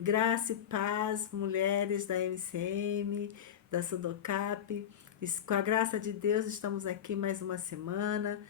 Graça e paz, mulheres da MCM, da Sudocap. Com a graça de Deus, estamos aqui mais uma semana,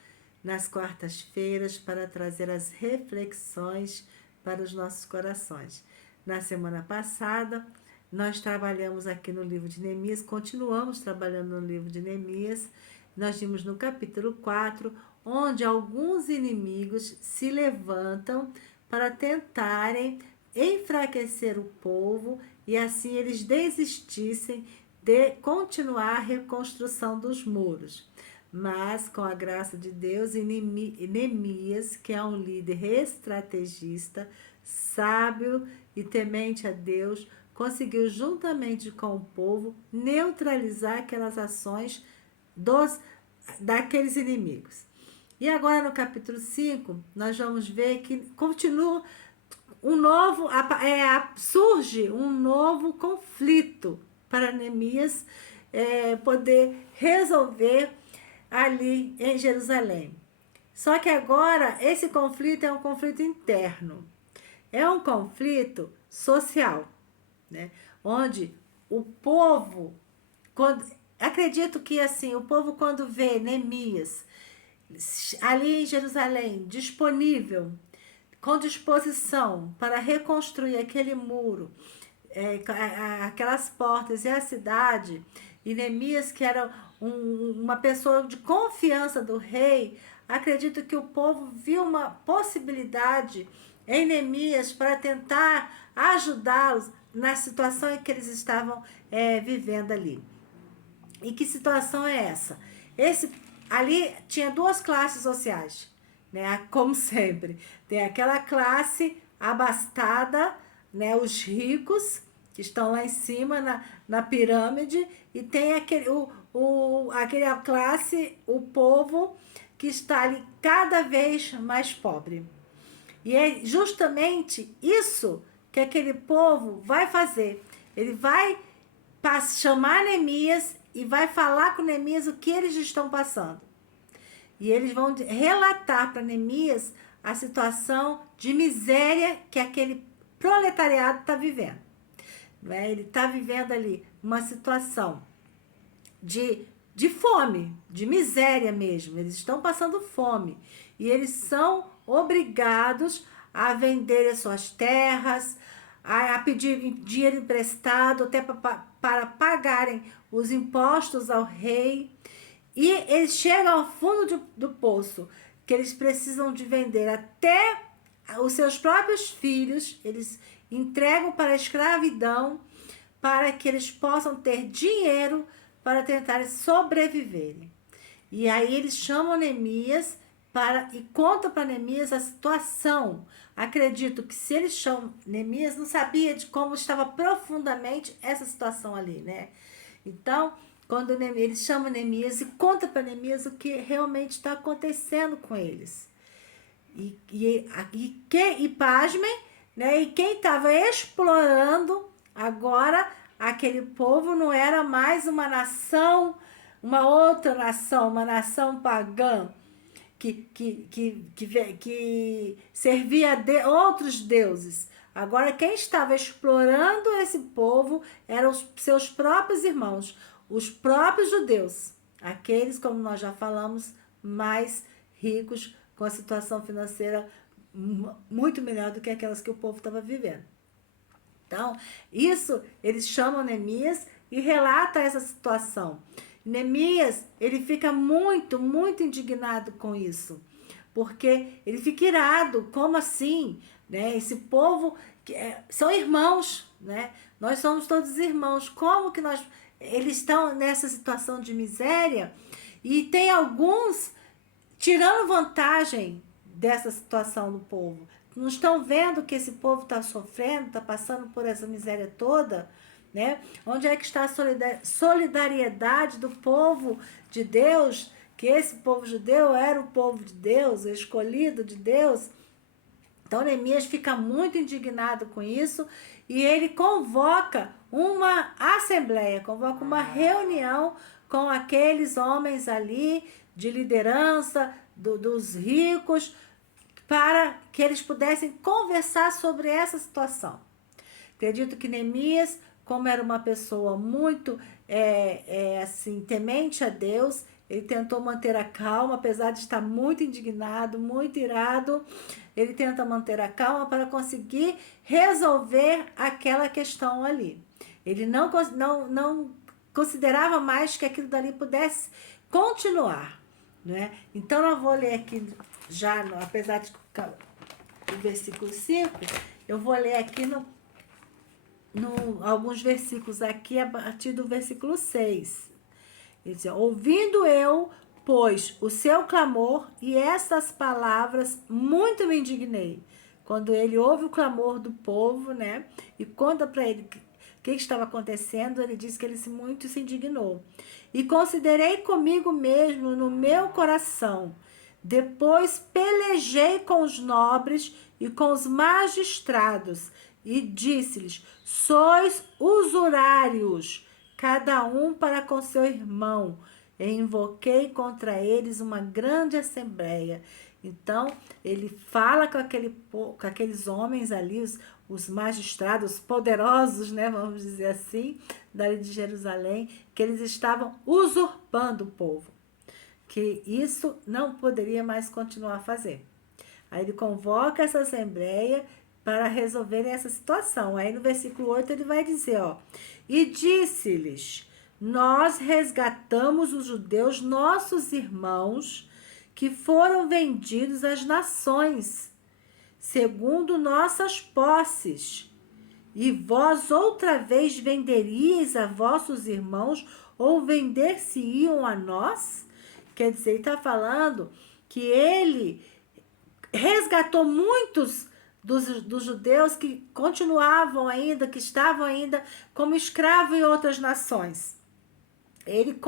nas quartas-feiras, para trazer as reflexões para os nossos corações. Na semana passada, nós trabalhamos aqui no livro de Neemias, continuamos trabalhando no livro de Neemias. Nós vimos no capítulo 4, onde alguns inimigos se levantam para tentarem enfraquecer o povo e assim eles desistissem de continuar a reconstrução dos muros. Mas, com a graça de Deus, Neemias, que é um líder estrategista, sábio e temente a Deus, conseguiu, juntamente com o povo, neutralizar aquelas ações daqueles inimigos. E agora, no capítulo 5, nós vamos ver que continua surge um novo conflito para Neemias poder resolver ali em Jerusalém. Só que agora esse conflito é um conflito interno, é um conflito social, né? Onde o povo, acredito que assim, o povo quando vê Neemias ali em Jerusalém disponível, com disposição para reconstruir aquele muro, aquelas portas e a cidade, e Neemias, que era uma pessoa de confiança do rei, acredito que o povo viu uma possibilidade em Neemias para tentar ajudá-los na situação em que eles estavam vivendo ali. E que situação é essa? Ali tinha duas classes sociais, né? Como sempre, tem aquela classe abastada, né? Os ricos que estão lá em cima na pirâmide, e tem aquela classe, o povo que está ali cada vez mais pobre. E é justamente isso que aquele povo vai fazer. Ele vai chamar Neemias e vai falar com Neemias o que eles estão passando. E eles vão relatar para Neemias a situação de miséria que aquele proletariado está vivendo. Né? Ele está vivendo ali uma situação de fome, de miséria mesmo. Eles estão passando fome. E eles são obrigados a vender as suas terras, a pedir dinheiro emprestado, até para pagarem os impostos ao rei. E eles chegam ao fundo do poço, que eles precisam de vender até os seus próprios filhos, eles entregam para a escravidão, para que eles possam ter dinheiro para tentar sobreviverem. E aí eles chamam Neemias e contam para Neemias a situação. Acredito que se eles chamam Neemias, não sabia de como estava profundamente essa situação ali, né? Então, quando eles chamam Neemias e contam para Neemias o que realmente está acontecendo com eles. E pasmem, né? E quem estava explorando agora aquele povo não era mais uma nação, uma outra nação, uma nação pagã que servia a outros deuses. Agora, quem estava explorando esse povo eram os seus próprios irmãos, os próprios judeus, aqueles, como nós já falamos, mais ricos, com a situação financeira muito melhor do que aquelas que o povo estava vivendo. Então, isso eles chamam Neemias e relata essa situação. Neemias, ele fica muito, muito indignado com isso, porque ele fica irado, como assim? Né? Esse povo são irmãos, né? Nós somos todos irmãos. Como que eles estão nessa situação de miséria e tem alguns tirando vantagem dessa situação do povo? Não estão vendo que esse povo está sofrendo, está passando por essa miséria toda, né? Onde é que está a solidariedade do povo de Deus? Que esse povo judeu era o povo de Deus, o escolhido de Deus. Então Neemias fica muito indignado com isso e ele convoca uma assembleia, convoca uma reunião com aqueles homens ali de liderança, dos ricos, para que eles pudessem conversar sobre essa situação. Acredito que Neemias, como era uma pessoa muito assim, temente a Deus, ele tentou manter a calma, apesar de estar muito indignado, muito irado. Ele tenta manter a calma para conseguir resolver aquela questão ali. Ele não considerava mais que aquilo dali pudesse continuar, né? Então, eu vou ler aqui já, apesar de o versículo 5, eu vou ler aqui alguns versículos aqui a partir do versículo 6. Ele diz, ouvindo eu, pois, o seu clamor e essas palavras, muito me indignei. Quando ele ouve o clamor do povo, né, e conta para ele o que estava acontecendo, ele diz que ele muito se indignou. E considerei comigo mesmo no meu coração. Depois pelejei com os nobres e com os magistrados e disse-lhes, sois usurários, cada um para com seu irmão. E invoquei contra eles uma grande assembleia. Então, ele fala com aqueles homens ali, os magistrados poderosos, né, vamos dizer assim, dali de Jerusalém, que eles estavam usurpando o povo. Que isso não poderia mais continuar a fazer. Aí ele convoca essa assembleia para resolverem essa situação. Aí no versículo 8 ele vai dizer, ó, e disse-lhes, nós resgatamos os judeus, nossos irmãos, que foram vendidos às nações, segundo nossas posses. E vós outra vez venderíeis a vossos irmãos, ou vender-se-iam a nós? Quer dizer, ele está falando que ele resgatou muitos dos judeus que continuavam ainda, que estavam ainda como escravos em outras nações. Ele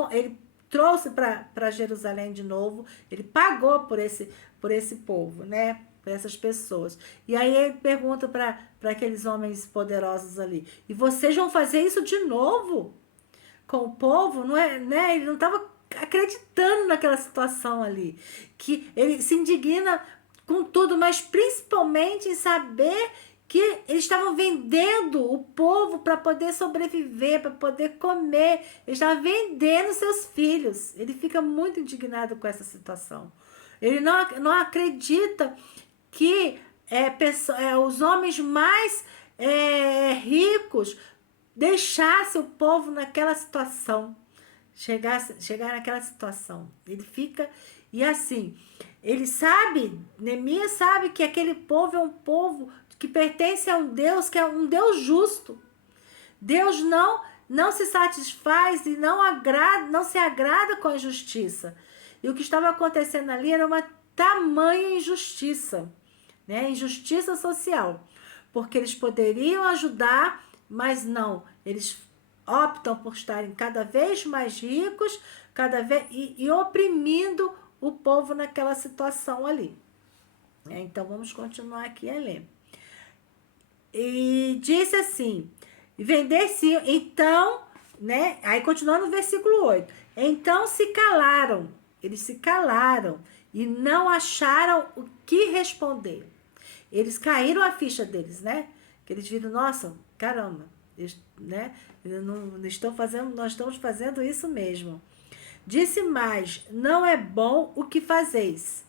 trouxe para Jerusalém de novo, ele pagou por esse povo, né? Por essas pessoas. E aí ele pergunta para aqueles homens poderosos ali, e vocês vão fazer isso de novo com o povo? Não é, né? Ele não estava acreditando naquela situação ali, que ele se indigna com tudo, mas principalmente em saber que eles estavam vendendo o povo para poder sobreviver, para poder comer. Eles estavam vendendo seus filhos. Ele fica muito indignado com essa situação. Ele não acredita que os homens mais ricos deixassem o povo naquela situação. Chegar naquela situação. Ele fica... E assim, ele sabe, Neemias sabe que aquele povo é um povo que pertence a um Deus que é um Deus justo. Deus não se satisfaz e não se agrada com a injustiça. E o que estava acontecendo ali era uma tamanha injustiça, né? Injustiça social. Porque eles poderiam ajudar, mas não. Eles optam por estarem cada vez mais ricos, e oprimindo o povo naquela situação ali. Então, vamos continuar aqui a ler. E disse assim, vender-se, então, né? Aí continuando no versículo 8. Então se calaram, eles se calaram e não acharam o que responder. Eles caíram a ficha deles, né? Que eles viram, nossa, caramba, eles, né? Nós estamos fazendo isso mesmo. Disse mais, não é bom o que fazeis.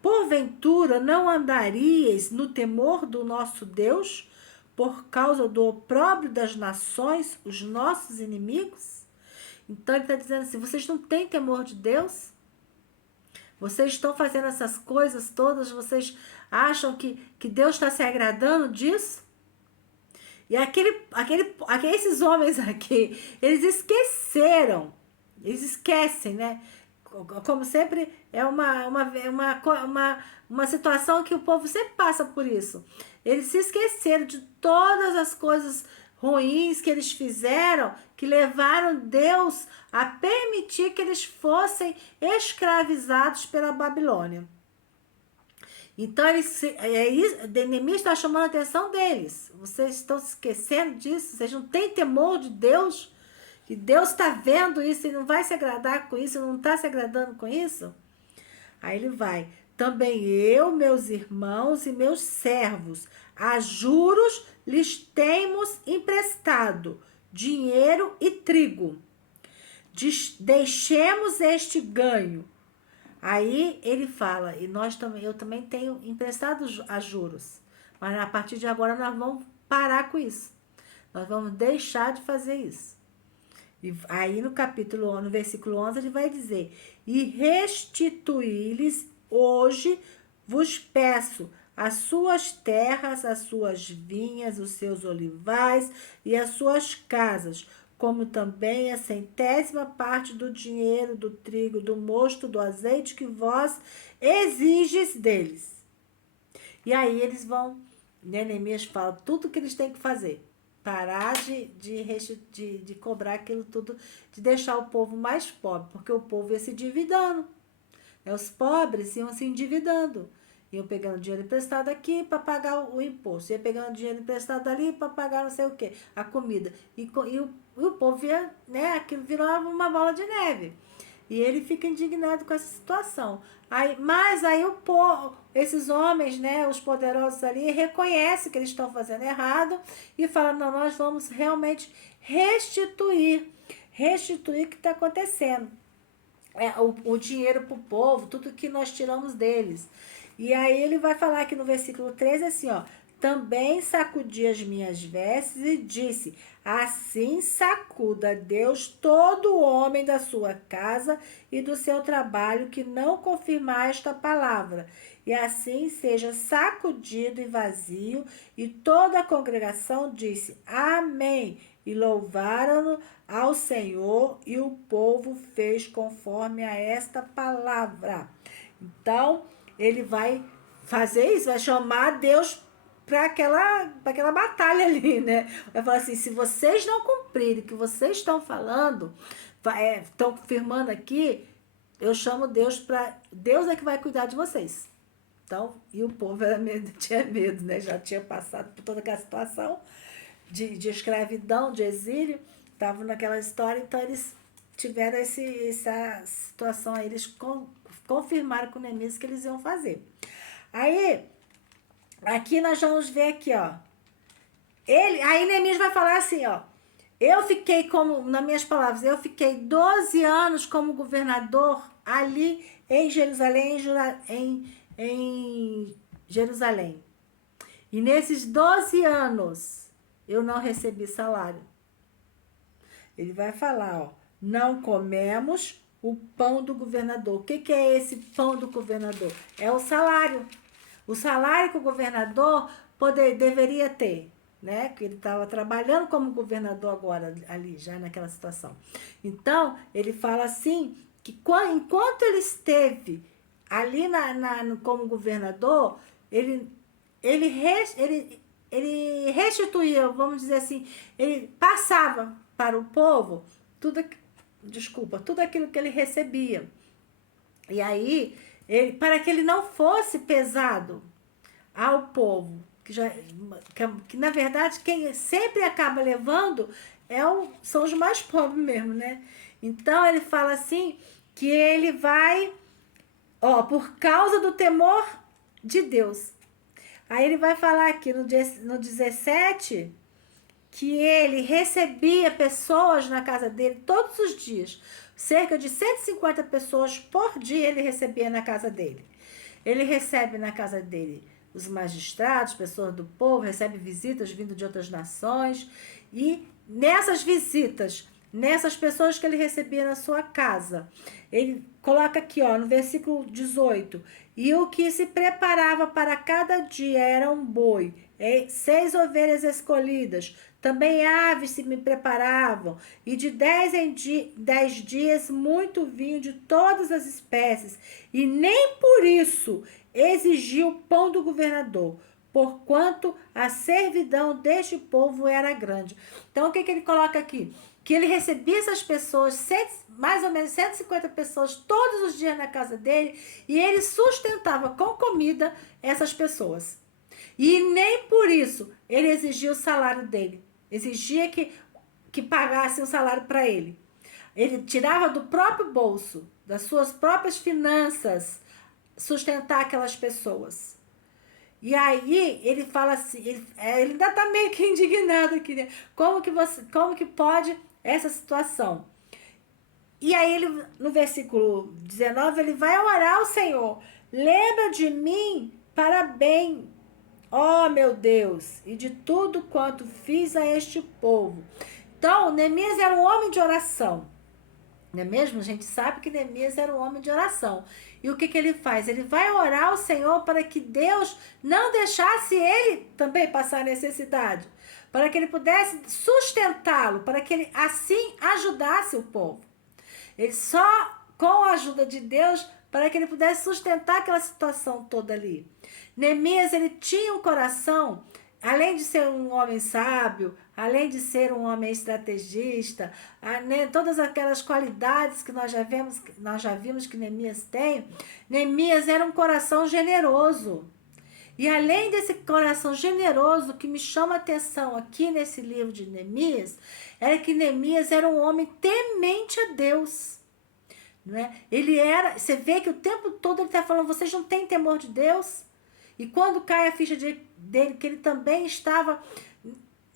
Porventura não andaríeis no temor do nosso Deus, por causa do opróbrio das nações, os nossos inimigos? Então ele está dizendo assim, vocês não têm temor de Deus? Vocês estão fazendo essas coisas todas, vocês acham que Deus está se agradando disso? E esses homens aqui, eles esquecem, né? Como sempre, é uma situação que o povo sempre passa por isso. Eles se esqueceram de todas as coisas ruins que eles fizeram, que levaram Deus a permitir que eles fossem escravizados pela Babilônia. Então, Neemias está chamando a atenção deles. Vocês estão se esquecendo disso? Vocês não têm temor de Deus? Que Deus está vendo isso e não vai se agradar com isso, não está se agradando com isso? Aí ele vai. também eu, meus irmãos e meus servos, a juros lhes temos emprestado dinheiro e trigo. Deixemos este ganho. Aí ele fala, e nós também, eu também tenho emprestado a juros, mas a partir de agora nós vamos parar com isso. Nós vamos deixar de fazer isso. E aí no versículo 11 ele vai dizer: e restituí-lhes hoje vos peço as suas terras, as suas vinhas, os seus olivais e as suas casas, como também a 100ª parte do dinheiro, do trigo, do mosto, do azeite que vós exiges deles. E aí eles vão, Neemias fala tudo que eles têm que fazer. Parar de cobrar aquilo tudo, de deixar o povo mais pobre, porque o povo ia se endividando. Os pobres iam se endividando. Iam pegando dinheiro emprestado aqui para pagar o imposto. Ia pegando dinheiro emprestado ali para pagar não sei o quê, a comida. E o povo ia, né? Aquilo virou uma bola de neve. E ele fica indignado com essa situação. Mas aí o povo, esses homens, né, os poderosos ali, reconhecem que eles estão fazendo errado e falam, não, nós vamos realmente restituir o que está acontecendo. O dinheiro para o povo, tudo que nós tiramos deles. E aí ele vai falar aqui no versículo 13 assim, ó. Também sacudi as minhas vestes e disse, assim sacuda Deus todo homem da sua casa e do seu trabalho que não confirmar esta palavra. E assim seja sacudido e vazio. E toda a congregação disse, amém. E louvaram ao Senhor, e o povo fez conforme a esta palavra. Então, ele vai fazer isso, vai chamar Deus para aquela batalha ali, né? Vai falar assim, se vocês não cumprirem o que vocês estão falando, estão confirmando aqui, eu chamo Deus para... Deus é que vai cuidar de vocês. Então, e o povo tinha medo, né? Já tinha passado por toda aquela situação de escravidão, de exílio, estavam naquela história, então eles tiveram essa situação aí, eles confirmaram com Neemias que eles iam fazer. Aí, aqui nós vamos ver aqui, ó, aí Neemias vai falar assim, ó, eu fiquei nas minhas palavras, eu fiquei 12 anos como governador ali em Jerusalém, em Jerusalém. E nesses 12 anos, eu não recebi salário. Ele vai falar, ó, não comemos o pão do governador. O que é esse pão do governador? É o salário. O salário que o governador deveria ter, né? Que ele estava trabalhando como governador agora, ali, já naquela situação. Então, ele fala assim, que enquanto ele esteve ali como governador, ele restituía, vamos dizer assim, ele passava para o povo tudo aquilo que ele recebia. E aí, para que ele não fosse pesado ao povo, que na verdade quem sempre acaba levando são os mais pobres mesmo, né? Então ele fala assim, que ele vai, ó, por causa do temor de Deus. Aí ele vai falar aqui no 17 que ele recebia pessoas na casa dele todos os dias. Cerca de 150 pessoas por dia ele recebia na casa dele. Ele recebe na casa dele os magistrados, pessoas do povo, recebe visitas vindo de outras nações. E nessas visitas, nessas pessoas que ele recebia na sua casa, ele coloca aqui, ó, no versículo 18, e o que se preparava para cada dia era um boi, 6 ovelhas escolhidas, também aves se me preparavam, e de 10 em 10 dias muito vinho de todas as espécies, e nem por isso exigiu o pão do governador, porquanto a servidão deste povo era grande. Então, o que ele coloca aqui? Que ele recebia essas pessoas, mais ou menos 150 pessoas, todos os dias na casa dele, e ele sustentava com comida essas pessoas. E nem por isso ele exigia o salário dele. Exigia que pagasse o salário para ele. Ele tirava do próprio bolso, das suas próprias finanças, sustentar aquelas pessoas. E aí ele fala assim, ele ainda está meio que indignado aqui, né? Como que pode essa situação? E aí ele, no versículo 19, ele vai orar ao Senhor. Lembra de mim para bem, ó meu Deus, e de tudo quanto fiz a este povo. Então, Neemias era um homem de oração. Não é mesmo? A gente sabe que Neemias era um homem de oração. E o que ele faz? Ele vai orar ao Senhor para que Deus não deixasse ele também passar necessidade. Para que ele pudesse sustentá-lo, para que ele assim ajudasse o povo. Ele só com a ajuda de Deus para que ele pudesse sustentar aquela situação toda ali. Neemias, ele tinha um coração, além de ser um homem sábio, além de ser um homem estrategista, né, todas aquelas qualidades que nós já vimos que Neemias tem, Neemias era um coração generoso. E além desse coração generoso, o que me chama a atenção aqui nesse livro de Neemias, era que Neemias era um homem temente a Deus. Né? Ele era, você vê que o tempo todo ele está falando, vocês não têm temor de Deus? E quando cai a ficha dele, que ele também estava,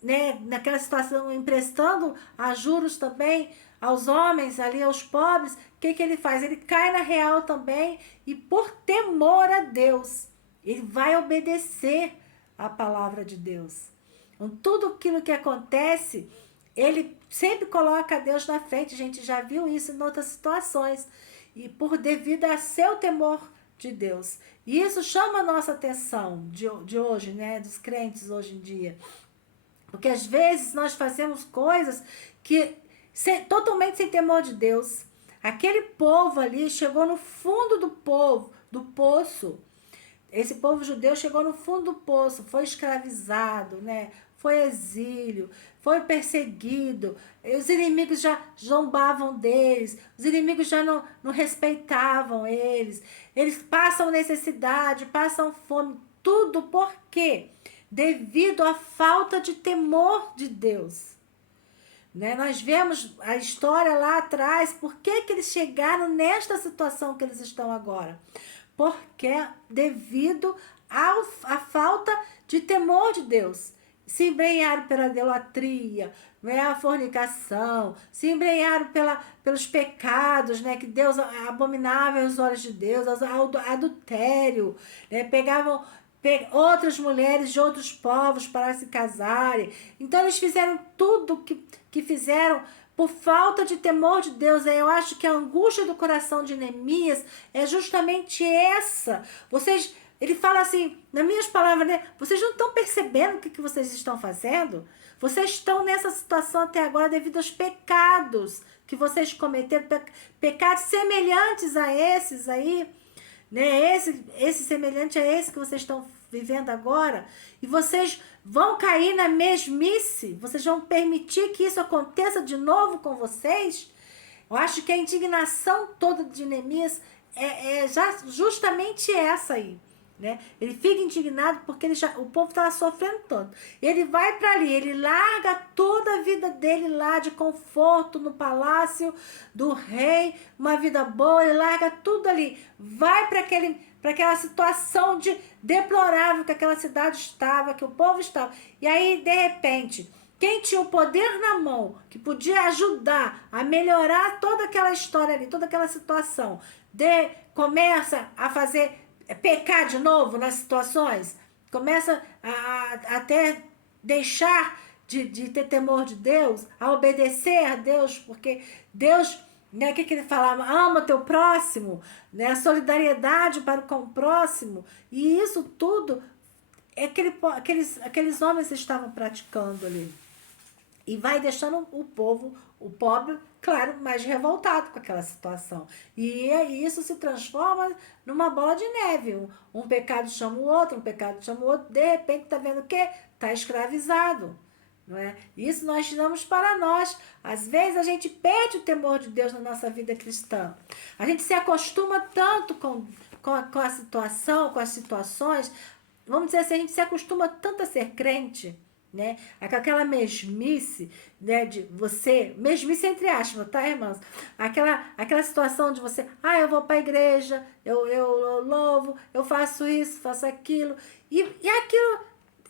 né, naquela situação, emprestando a juros também aos homens, ali aos pobres, o que ele faz? Ele cai na real também e por temor a Deus, ele vai obedecer a palavra de Deus. Então, tudo aquilo que acontece, ele sempre coloca Deus na frente. A gente já viu isso em outras situações. E devido a seu temor de Deus. E isso chama a nossa atenção de hoje, né? Dos crentes hoje em dia. Porque às vezes nós fazemos coisas que totalmente sem temor de Deus. Aquele povo ali chegou no fundo do poço. Esse povo judeu chegou no fundo do poço, foi escravizado, né? Foi exílio, foi perseguido, os inimigos já zombavam deles, os inimigos já não respeitavam eles passam necessidade, passam fome, tudo por quê? Devido à falta de temor de Deus. Né? Nós vemos a história lá atrás, por que eles chegaram nesta situação que eles estão agora? Porque devido à falta de temor de Deus. Se embrenharam pela idolatria, né, a fornicação, se embrenharam pelos pecados, né, que Deus abominável aos olhos de Deus, adultério, né, pegavam outras mulheres de outros povos para se casarem. Então eles fizeram tudo que fizeram por falta de temor de Deus. Eu acho que a angústia do coração de Neemias é justamente essa. Ele fala assim, nas minhas palavras, né? Vocês não estão percebendo o que vocês estão fazendo? Vocês estão nessa situação até agora devido aos pecados que vocês cometeram, pecados semelhantes a esses aí, né? Esse semelhante a esse que vocês estão vivendo agora, e vocês vão cair na mesmice, vocês vão permitir que isso aconteça de novo com vocês? Eu acho que a indignação toda de Neemias é justamente essa aí. Né? Ele fica indignado porque o povo estava sofrendo tanto. Ele vai para ali, ele larga toda a vida dele lá de conforto no palácio do rei, uma vida boa, ele larga tudo ali, vai para aquela situação deplorável que aquela cidade estava, que o povo estava. E aí, de repente, quem tinha o poder na mão, que podia ajudar a melhorar toda aquela história ali, toda aquela situação, começa a pecar de novo nas situações, começa a até deixar de ter temor de Deus, a obedecer a Deus, porque Deus, né, o que ele falava? Ama o teu próximo, né, a solidariedade para com o próximo, e isso tudo aqueles homens estavam praticando ali. E vai deixando o pobre, claro, mais revoltado com aquela situação. E isso se transforma numa bola de neve. Um pecado chama o outro, um pecado chama o outro. De repente, está vendo o quê? Está escravizado. Não é? Isso nós tiramos para nós. Às vezes a gente perde o temor de Deus na nossa vida cristã. A gente se acostuma tanto com a situação, com as situações. Vamos dizer assim, a gente se acostuma tanto a ser crente, né? Aquela mesmice, né, de você, mesmice entre aspas, tá, irmãos? Aquela situação de você, eu vou para a igreja, eu louvo, eu faço isso, faço aquilo, e aquilo,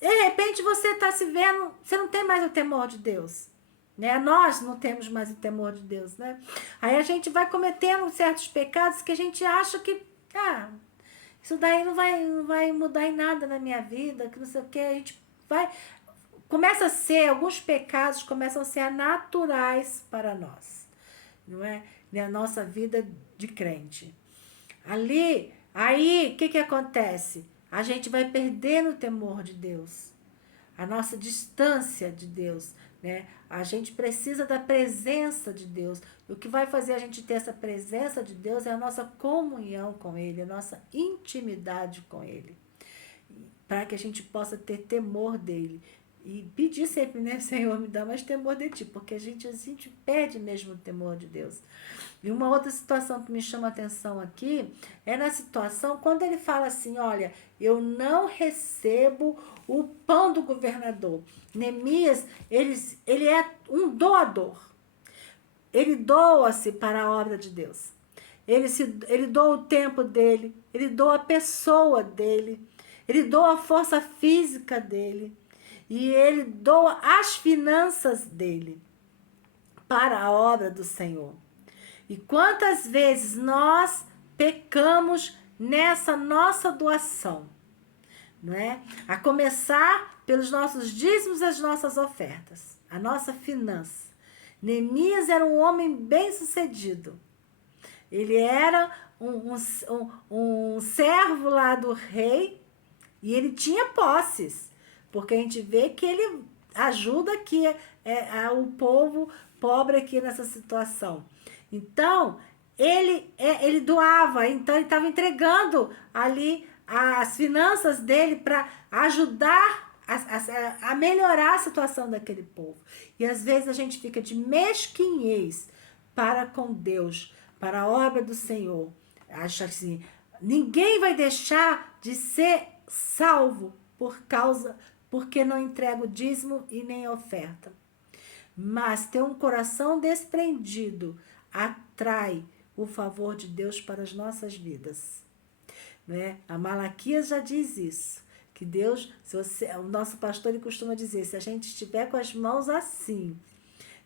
de repente você está se vendo, você não tem mais o temor de Deus, né? Nós não temos mais o temor de Deus, né? Aí a gente vai cometendo certos pecados que a gente acha que, isso daí não vai mudar em nada na minha vida, que não sei o que, a gente vai alguns pecados começam a ser naturais para nós, não é? Na nossa vida de crente. Aí, o que acontece? A gente vai perdendo o temor de Deus, a nossa distância de Deus, né? A gente precisa da presença de Deus. O que vai fazer a gente ter essa presença de Deus é a nossa comunhão com Ele, a nossa intimidade com Ele, para que a gente possa ter temor dele. E pedir sempre, né, Senhor, me dá mais temor de ti, porque a gente perde mesmo o temor de Deus. E uma outra situação que me chama a atenção aqui é na situação quando ele fala assim, olha, eu não recebo o pão do governador. Neemias, ele é um doador. Ele doa-se para a obra de Deus. Ele doa o tempo dele, ele doa a pessoa dele, ele doa a força física dele e ele doa as finanças dele para a obra do Senhor. E quantas vezes nós pecamos nessa nossa doação, não é? A começar pelos nossos dízimos e as nossas ofertas, a nossa finança. Neemias era um homem bem-sucedido. Ele era um servo lá do rei e ele tinha posses, porque a gente vê que ele ajuda aqui o povo pobre aqui nessa situação. Então, ele doava, então ele estava entregando ali as finanças dele para ajudar a melhorar a situação daquele povo. E às vezes a gente fica de mesquinhez para com Deus, para a obra do Senhor. Acha assim, ninguém vai deixar de ser salvo porque não entrega o dízimo e nem a oferta. Mas ter um coração desprendido atrai o favor de Deus para as nossas vidas, né? A Malaquias já diz isso, que Deus, o nosso pastor ele costuma dizer, se a gente estiver com as mãos assim,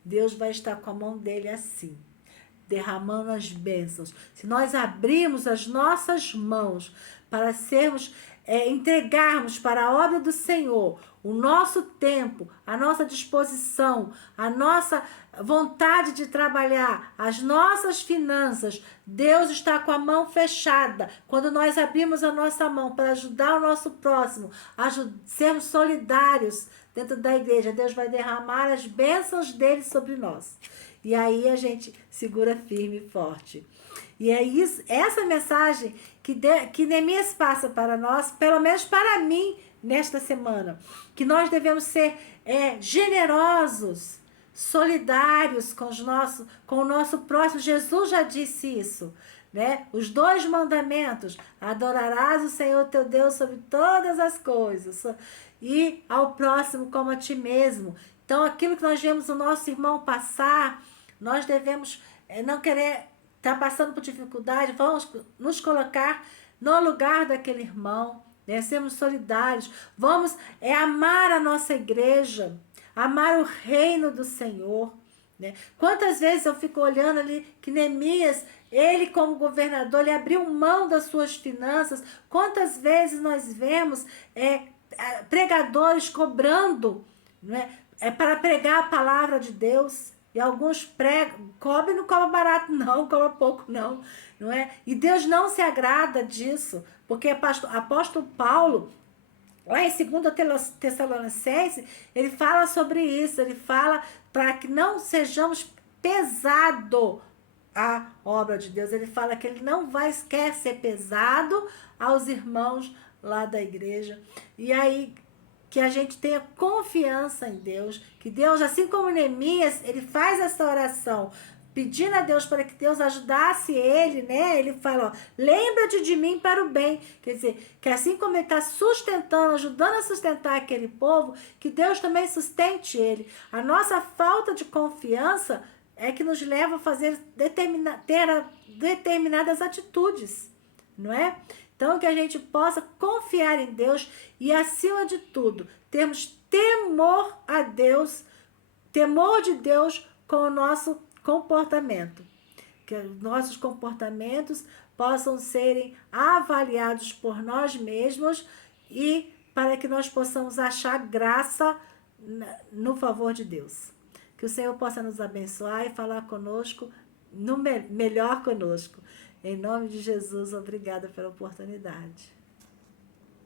Deus vai estar com a mão dele assim, derramando as bênçãos. Se nós abrirmos as nossas mãos para entregarmos para a obra do Senhor o nosso tempo, a nossa disposição, a nossa vontade de trabalhar, as nossas finanças, Deus está com a mão fechada. Quando nós abrimos a nossa mão para ajudar o nosso próximo, sermos solidários dentro da igreja, Deus vai derramar as bênçãos dele sobre nós. E aí a gente segura firme e forte. E é isso, essa mensagem que Neemias passa para nós, pelo menos para mim, nesta semana. Que nós devemos ser generosos, solidários com o nosso próximo. Jesus já disse isso, né? Os 2 mandamentos: adorarás o Senhor teu Deus sobre todas as coisas e ao próximo como a ti mesmo. Então, aquilo que nós vemos o nosso irmão passar, nós devemos não querer estar passando por dificuldade, vamos nos colocar no lugar daquele irmão, né? Sermos solidários, vamos amar a nossa igreja, amar o reino do Senhor, né? Quantas vezes eu fico olhando ali que Neemias, ele como governador, ele abriu mão das suas finanças. Quantas vezes nós vemos pregadores cobrando, né? Para pregar a palavra de Deus. E alguns pregam, cobre não cobra barato não, cobra pouco não, não é? E Deus não se agrada disso, porque apóstolo Paulo, lá em 2 Tessalonicenses, ele fala sobre isso, ele fala para que não sejamos pesado a obra de Deus, ele fala que ele não quer ser pesado aos irmãos lá da igreja, e aí que a gente tenha confiança em Deus, que Deus, assim como Neemias, ele faz essa oração, pedindo a Deus para que Deus ajudasse ele, né? Ele fala, ó, lembra-te de mim para o bem. Quer dizer, que assim como ele está sustentando, ajudando a sustentar aquele povo, que Deus também sustente ele. A nossa falta de confiança é que nos leva a fazer determinadas atitudes, não é? Então, que a gente possa confiar em Deus e, acima de tudo, termos temor a Deus, temor de Deus com o nosso comportamento. Que os nossos comportamentos possam serem avaliados por nós mesmos e para que nós possamos achar graça no favor de Deus. Que o Senhor possa nos abençoar e falar conosco, melhor conosco. Em nome de Jesus, obrigada pela oportunidade.